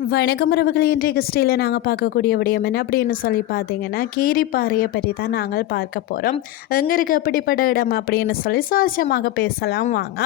வணக்கம் உறவுகள் இன்றைய கிறிஸ்டியில் நாங்கள் பார்க்கக்கூடிய விடயம் என்ன அப்படின்னு சொல்லி பார்த்தீங்கன்னா கீரிப்பாறையை பற்றி தான் நாங்கள் பார்க்க போகிறோம் எங்கே இருக்க அப்படிப்பட்ட இடம் அப்படின்னு சொல்லி சுவாரஸ்யமாக பேசலாம் வாங்க.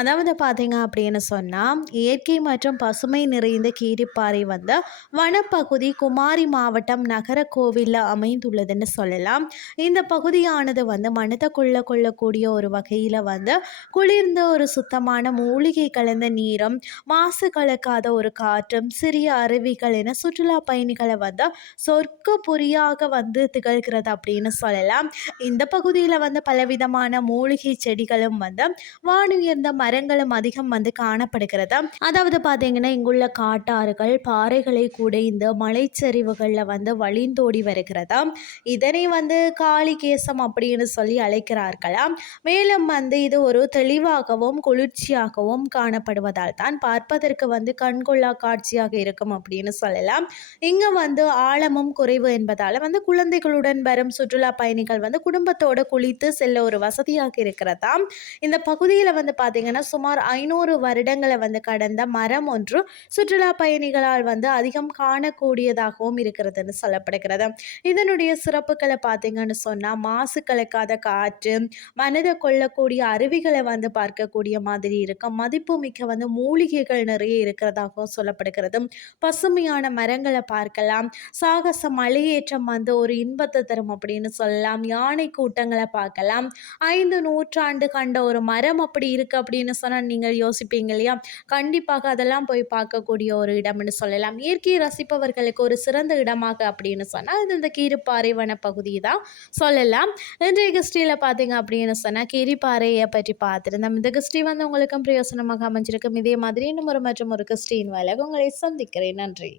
அதாவது பார்த்தீங்க அப்படின்னு சொன்னால் இயற்கை மற்றும் பசுமை நிறைந்த கீரிப்பாறை வந்து வனப்பகுதி குமாரி மாவட்டம் நகர கோவிலில் அமைந்துள்ளதுன்னு சொல்லலாம். இந்த பகுதியானது வந்து மனத்தை கொள்ள கொள்ளக்கூடிய ஒரு வகையில் வந்து குளிர்ந்த ஒரு சுத்தமான மூலிகை கலந்த நீரும் மாசு கலக்காத ஒரு காற்றும் சிறு பெரிய அருவிகள் என சுற்றுலா பயணிகளை வந்து சொர்க்க புரியாக வந்து திகழ்கிறது அப்படின்னு சொல்லலாம். இந்த பகுதியில் வந்து பலவிதமான மூலிகை செடிகளும் வந்து வானுயர்ந்த மரங்களும் அதிகம் வந்து காணப்படுகிறது. அதாவது பார்த்தீங்கன்னா இங்குள்ள காட்டாறுகள் பாறைகளை கூட இந்த மலைச்சரிவுகளில் வந்து வழிந்தோடி வருகிறதா. இதனை வந்து காளிகேசம் அப்படின்னு சொல்லி அழைக்கிறார்களாம். மேலும் வந்து இது ஒரு தெளிவாகவும் குளிர்ச்சியாகவும் காணப்படுவதால் தான் பார்ப்பதற்கு வந்து கண்கொள்ளா காட்சியாக இருக்கும் அப்படின்னு சொல்லலாம். இங்கே வந்து ஆழமும் குறைவு என்பதால் வந்து குழந்தைகளுடன் வரும் சுற்றுலா பயணிகள் வந்து குடும்பத்தோடு குளித்து செல்ல ஒரு வசதியாக இருக்கிறதா இந்த பகுதியில் வந்து பார்த்திங்கன்னா சுமார் ஐநூறு வருடங்களை வந்து கடந்த மரம் ஒன்று சுற்றுலா பயணிகளால் வந்து அதிகம் காணக்கூடியதாகவும் இருக்கிறதுன்னு சொல்லப்படுகிறது. இதனுடைய சிறப்புகளை பார்த்தீங்கன்னு சொன்னால் மாசு கலக்காத காற்று மனதை கொள்ளக்கூடிய அருவிகளை வந்து பார்க்கக்கூடிய மாதிரி இருக்கும். மதிப்பு மிக்க வந்து மூலிகைகள் நிறைய இருக்கிறதாகவும் சொல்லப்படுகிறது. பசுமையான மரங்களை பார்க்கலாம். சாகச மலையேற்றம் வந்து ஒரு இன்பத்தை தரும் அப்படின்னு சொல்லலாம். யானை கூட்டங்களை பார்க்கலாம். ஐந்து நூற்றாண்டு கண்ட ஒரு மரம் அப்படி இருக்குது அப்படின்னு சொன்னால் நீங்கள் யோசிப்பீங்க இல்லையா? கண்டிப்பாக அதெல்லாம் போய் பார்க்கக்கூடிய ஒரு இடம்னு சொல்லலாம். இயற்கையை ரசிப்பவர்களுக்கு ஒரு சிறந்த இடமாக அப்படின்னு சொன்னால் இது இந்த கீரிப்பாறை வனப்பகுதி தான் சொல்லலாம். இன்றைய கிறிஸ்டியில் பார்த்தீங்க அப்படின்னு சொன்னால் கீரிப்பாறையை பற்றி பார்த்துருந்தோம். இந்த கிறிஸ்டி வந்து உங்களுக்கும் பிரயோசனமாக அமைஞ்சிருக்கும். இதே மாதிரி இன்னும் ஒரு மற்றும் ஒரு கிறிஸ்டின் வேலை உங்களை சந்திக்கிறேன். நன்றி.